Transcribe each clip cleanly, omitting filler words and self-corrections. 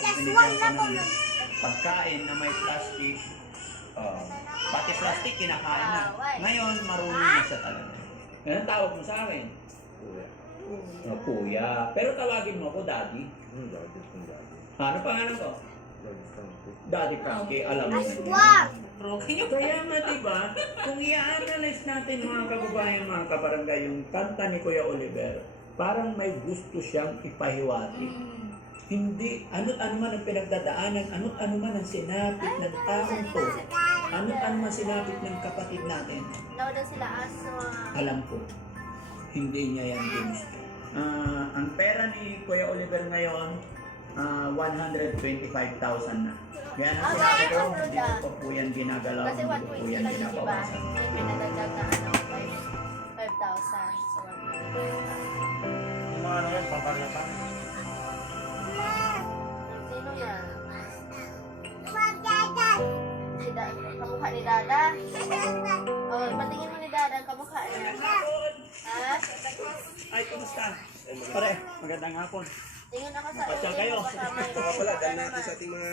binigyan ko ng pagkain na may plastic, pati plastic kinakain na. Ngayon, marunong na siya talaga. Ngayon, tawag mo sa akin? Kuya. Kuya. Pero tawagin mo ako, Daddy. Daddy kung daddy. Ano pangalan ko? Daddy Frankie. Daddy Frankie, alam mo. Kaya nga diba, kung i-analyze natin mga kababayan, mga kabarangay, yung kanta ni Kuya Oliver, parang may gusto siyang ipahiwati. Hindi, ano't-ano man ang pinagdadaanan, ano't-ano man ang sinapit ng taong to, ano't-ano man sinapit ng kapatid natin, Nauda sila aso. alam ko, hindi niya yan ginusto. Ang pera ni Kuya Oliver ngayon, 125,000 na. Kaya na sinabi ko, hindi ko pa po yan ginagalaw, Kasi hindi ko po 1.2 yan lang yun, diba? ginabawasan. May pinadagdag na 5,000. So, 1.2. Yung mga ano yan, pampalatan. Sino yan? Si kamukha ni Dada. Oh, patingin mo ni Dada ang kamukha niya. Ha? Ay, kumusta? Pare, magandang hapon. Tingin ako sa Pasyal kayo. Mga pala, dahil natin sa ating mga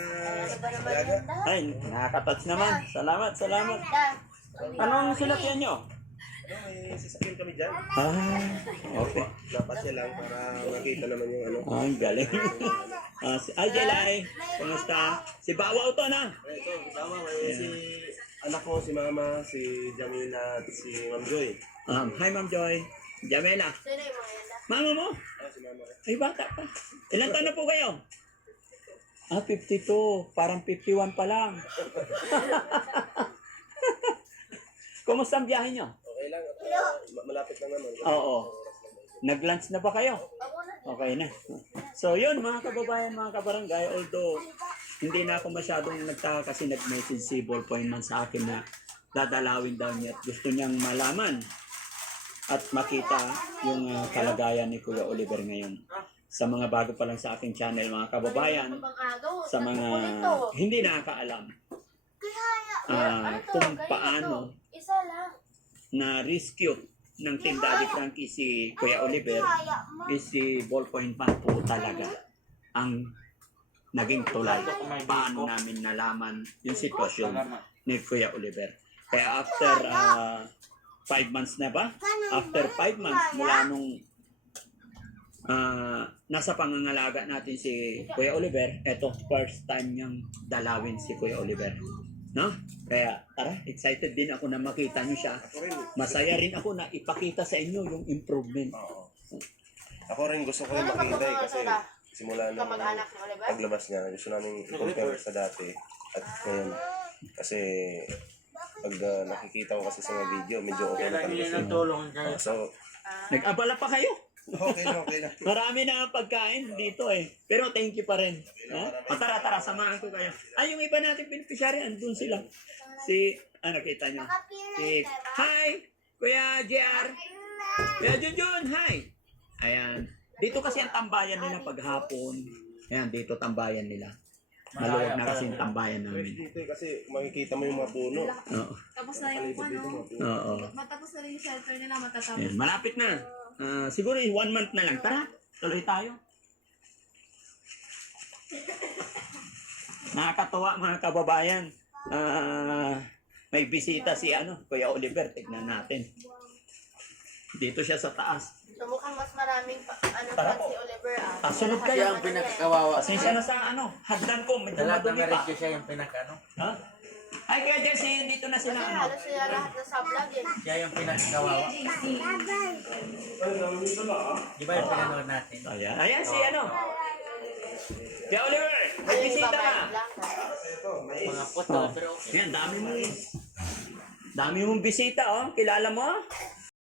alaga. Ay, nakaka-touch naman. Salamat, salamat. Anong sinakyan nyo? May sasakyan kami dyan. Okay. Napasya lang para makita naman yung ano. Ang galing. Ay, Jelay. Kumusta? Si Bawaw to na. Ito, kasama may si anak ko, si Mama, si Jamila, at si Ma'am Joy. Hi, Ma'am Joy. Jamela. Sino yung mga yan? Mama mo? Si Mama. Ay, bata pa. Ilan taon na po kayo? 52. Parang 51 pa lang. Kumusta ang biyahe nyo? Okay lang. Malapit lang naman. Oo. Nag-lunch na ba kayo? Okay na. So yun mga kababayan, mga kabarangay, although hindi na ako masyadong nagtaka kasi nag-message si Ballpoint man sa akin na dadalawin daw niya at gusto niyang malaman at makita yung kalagayan ni Kuya Oliver ngayon. Sa mga bago pa lang sa aking channel, mga kababayan, sa mga hindi nakakaalam kung paano Isa lang. na rescue ng Team Daddy Frankie si Kuya Oliver is si Ballpoint man po talaga ang naging tulay. Paano namin nalaman yung sitwasyon ni Kuya Oliver. Kaya after 5 months na ba? After 5 months mula nung nasa pangangalaga natin si Kuya Oliver, eto first time niyang dalawin si Kuya Oliver. No? Kaya tara, excited din ako na makita niyo siya. Masaya rin ako na ipakita sa inyo yung improvement. Oo. Ako rin gusto ko rin makita kasi simula na Kamag-anak ni Oliver? paglabas niya, gusto namin i-compare sa dati at ngayon. Kasi pag nakikita ko kasi sa mga video, medyo okay na talaga siya. So, Nag-abala pa kayo? okay na, okay na. Marami na pagkain dito eh. Pero thank you pa rin. Tara, samahan ko kayo. Ay, yung iba natin beneficiary, andun sila. Si, kita nyo? Hi! Kuya JR! Kuya Junjun, hi! Ayan. Dito kasi ang tambayan nila paghapon. Ayan, dito tambayan nila. Maluwag na kasi yung tambayan Pwede namin. dito kasi makikita mo yung mga puno. Oo. Tapos na yung ano, Oo. matapos na rin yung shelter nila, matatapos. Ayan, malapit na. Siguro 1 month na lang. Tara, tuloy tayo. Nakakatuwa mga kababayan. May bisita si Kuya Oliver. Tignan natin. Dito siya sa taas. So mukhang mas maraming Tara fan po. si Oliver. Sunod Lahat kayo. ng Ang pinakakawawa. Pasensya na sa hadlan ko. Medyo Lahat ng madumi pa. rescue siya yung pinakano. Ha? Ay, Kuya Jesse, dito na Kasi sila. halos sila lahat na sa vlog eh. Siya yung pinakakawawa. Di ba yung pinanood natin? Ayan si Kuya Oliver, may bisita ka. Mga photo, pero okay. Yan, dami mong bisita, oh. Kilala mo?